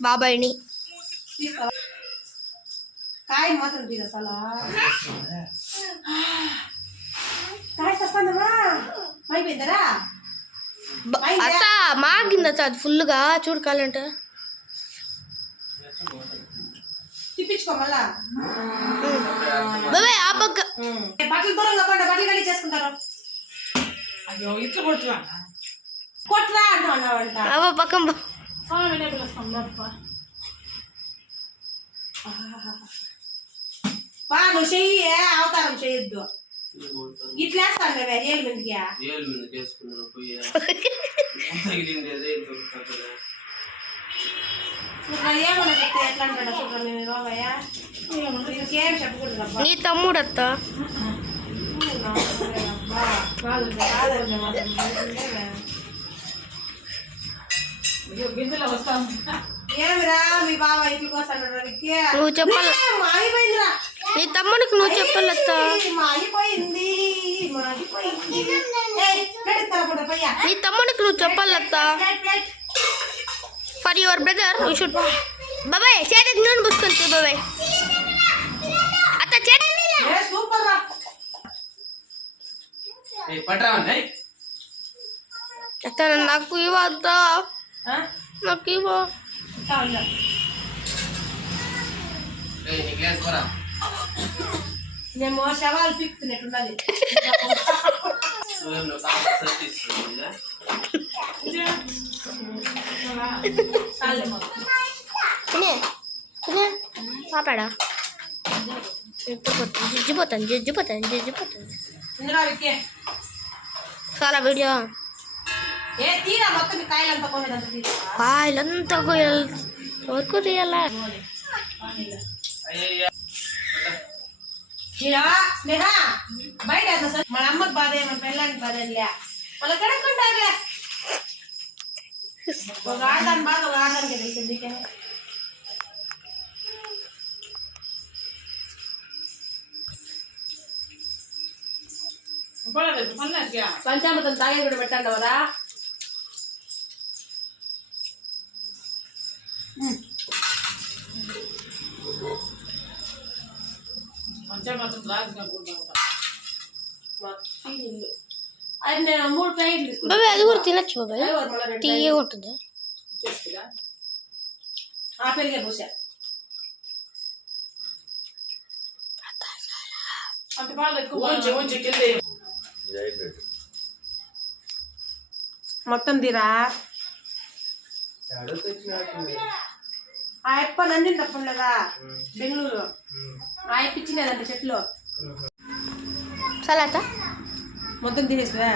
బాబాయ్ని కాయ మాత్రం తీరసలా కాయ వస్తుందమ్మా అయిపోయిందరా అత్త మాగిందత్త అది ఫుల్గా చూడకాలంటే తిప్పించుకో మళ్ళా బాబాయ్ ఆ పక్క బట్టలు దూరంగా పంట బట్టలు కలిగి చేసుకుంటారు అయ్యో ఇట్లా కొట్లా కొట్లా అంటావంట అవ్వ పక్కన నువ్వు చెయ్యి అవతారం చేయొద్దు ఇట్లా వేస్తాను ఏళ్ళు మందికి ఏమన్నా చెప్తే ఎట్లా అంటాడు చూడండి నేను రోగయ్య ఇంకేం చెప్పకూడదు నీ తమ్ముడు అత్త ఏమిరా మీ బాబా ఇంటికి వస్తాను నువ్వు చెప్పాలి అయిపోయిందిరా నీ తమ్ముడికి నువ్వు చెప్పాలి అత్త మాగిపోయింది నీ తమ్ముడికి నువ్వు చెప్పాలి అత్త for your brother you should బాబాయ్ చేతికి నూనె పూసుకుంటే బాబాయ్ అత్త సూపర్ రా అత్త నాకు ఇవ్వ అత్త నాకు ఇవ్వ మేము శవాలు పీకుతున్నట్టున్నది పాపాడా జిజ్జిపోతాను చాలా వీడియో కాయలంతా వరకు తీయాలా బయట మన అమ్మకి బాధ మన పెళ్ళానికి బాధ మళ్ళీ కడుక్కుంటారులే ఒక ఆడదాని బాధ ఒక ఆడదానికి తెలుస్తుంది పంచామృతం తాగే కూడా పెట్టండి కదా అది నేను 3 ప్యాకెట్లు తీసుకున్నాను అది కూడా తినచ్చు బాబాయ్ తీయగా ఉంటుందా ఆ పెరిగే పోసా మొత్తం తీరా ఆ ఎప్ప నంది తప్పలేదా బెంగళూరు ఆ ఎప్ప ఇచ్చినదంటే చెట్లు సలాత మొత్తం తీసేస్తా